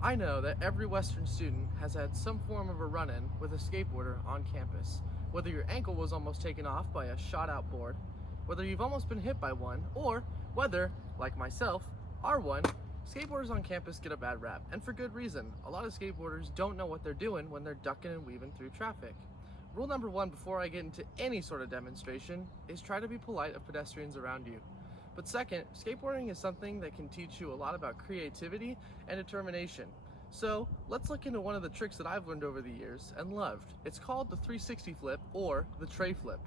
I know that every Western student has had some form of a run-in with a skateboarder on campus. Whether your ankle was almost taken off by a shot-out board, whether you've almost been hit by one, or whether, like myself, are one, skateboarders on campus get a bad rap, and for good reason. A lot of skateboarders don't know what they're doing when they're ducking and weaving through traffic. Rule number one before I get into any sort of demonstration is try to be polite of pedestrians around you. But second, skateboarding is something that can teach you a lot about creativity and determination. So let's look into one of the tricks that I've learned over the years and loved. It's called the 360 flip or the tray flip.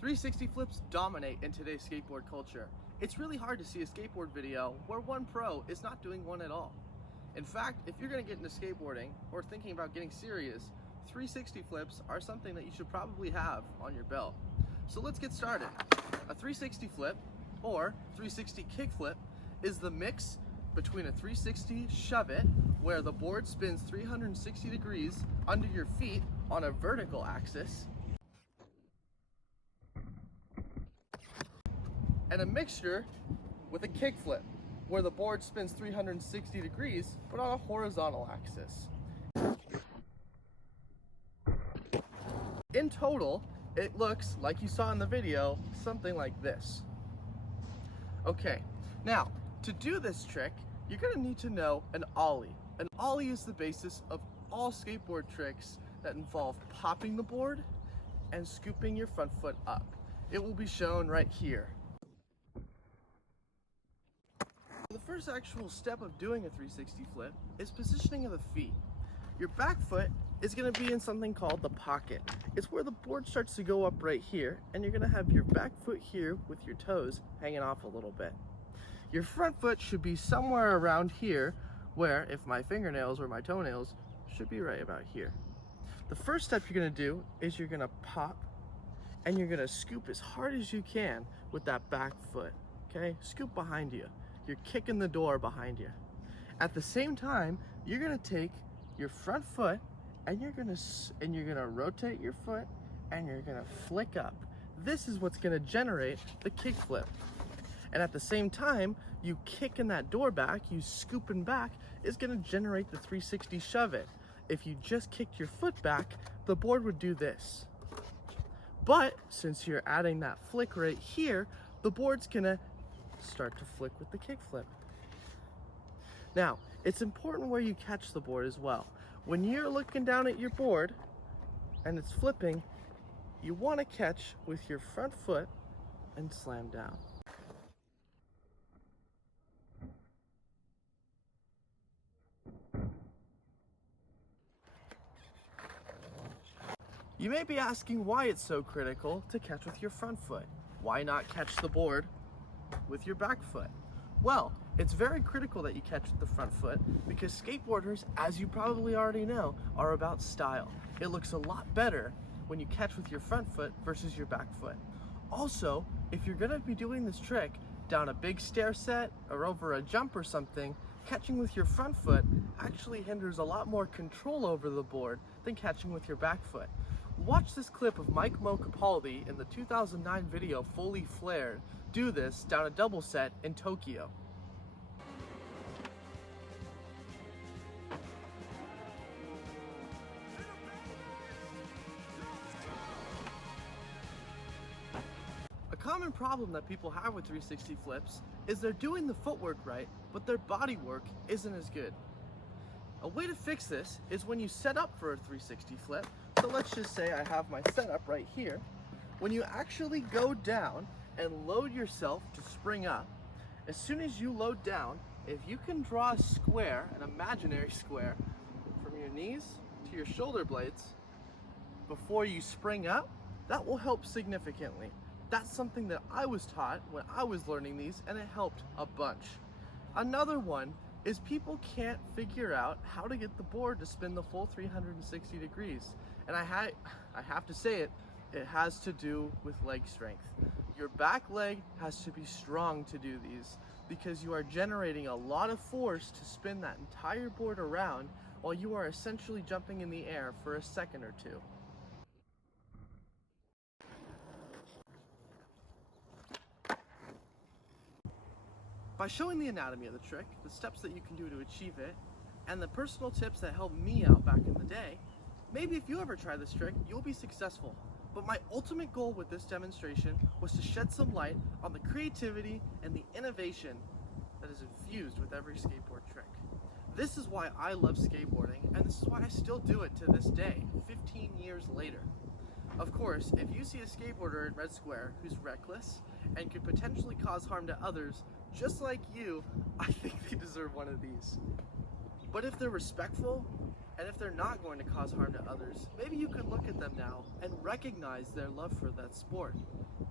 360 flips dominate in today's skateboard culture. It's really hard to see a skateboard video where one pro is not doing one at all. In fact, if you're going to get into skateboarding or thinking about getting serious, 360 flips are something that you should probably have on your belt. So let's get started. A 360 flip or 360 kick flip is the mix between a 360 shove it, where the board spins 360 degrees under your feet on a vertical axis, and a mixture with a kick flip, where the board spins 360 degrees but on a horizontal axis. In total, it looks, like you saw in the video, something like this. Okay, now, to do this trick, you're gonna need to know an ollie. An ollie is the basis of all skateboard tricks that involve popping the board and scooping your front foot up. It will be shown right here. The first actual step of doing a 360 flip is positioning of the feet. Your back foot is going to be in something called the pocket. It's where the board starts to go up right here, and you're going to have your back foot here with your toes hanging off a little bit. Your front foot should be somewhere around here, where if my fingernails or my toenails should be right about here. The first step you're going to do is you're going to pop and you're going to scoop as hard as you can with that back foot. Okay, scoop behind you. You're kicking the door behind you. At the same time, you're gonna take your front foot and you're gonna rotate your foot and you're gonna flick up. This is what's gonna generate the kick flip. And at the same time, you kicking that door back, you scooping back, is gonna generate the 360 shove it. If you just kicked your foot back, the board would do this. But since you're adding that flick right here, the board's gonna start to flick with the kick flip. Now, it's important where you catch the board as well. When you're looking down at your board and it's flipping, you want to catch with your front foot and slam down. You may be asking why it's so critical to catch with your front foot. Why not catch the board with your back foot? Well, it's very critical that you catch with the front foot because skateboarders, as you probably already know, are about style. It looks a lot better when you catch with your front foot versus your back foot. Also, if you're gonna be doing this trick down a big stair set or over a jump or something, catching with your front foot actually hinders a lot more control over the board than catching with your back foot. Watch this clip of Mike Mo Capaldi in the 2009 video Fully Flared do this down a double set in Tokyo. A common problem that people have with 360 flips is they're doing the footwork right, but their body work isn't as good. A way to fix this is when you set up for a 360 flip. So let's just say I have my setup right here. When you actually go down and load yourself to spring up, as soon as you load down, if you can draw a square, an imaginary square, from your knees to your shoulder blades before you spring up, that will help significantly. That's something that I was taught when I was learning these, and it helped a bunch. Another one is people can't figure out how to get the board to spin the full 360 degrees. And I have to say it has to do with leg strength. Your back leg has to be strong to do these because you are generating a lot of force to spin that entire board around while you are essentially jumping in the air for a second or two. By showing the anatomy of the trick, the steps that you can do to achieve it, and the personal tips that helped me out back in the day, maybe if you ever try this trick, you'll be successful. But my ultimate goal with this demonstration was to shed some light on the creativity and the innovation that is infused with every skateboard trick. This is why I love skateboarding, and this is why I still do it to this day, 15 years later. Of course, if you see a skateboarder in Red Square who's reckless and could potentially cause harm to others, just like you, I think they deserve one of these. But if they're respectful, and if they're not going to cause harm to others, maybe you could look at them now and recognize their love for that sport.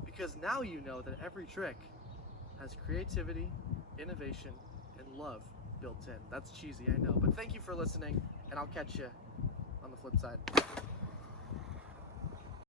Because now you know that every trick has creativity, innovation, and love built in. That's cheesy, I know, but thank you for listening, and I'll catch you on the flip side.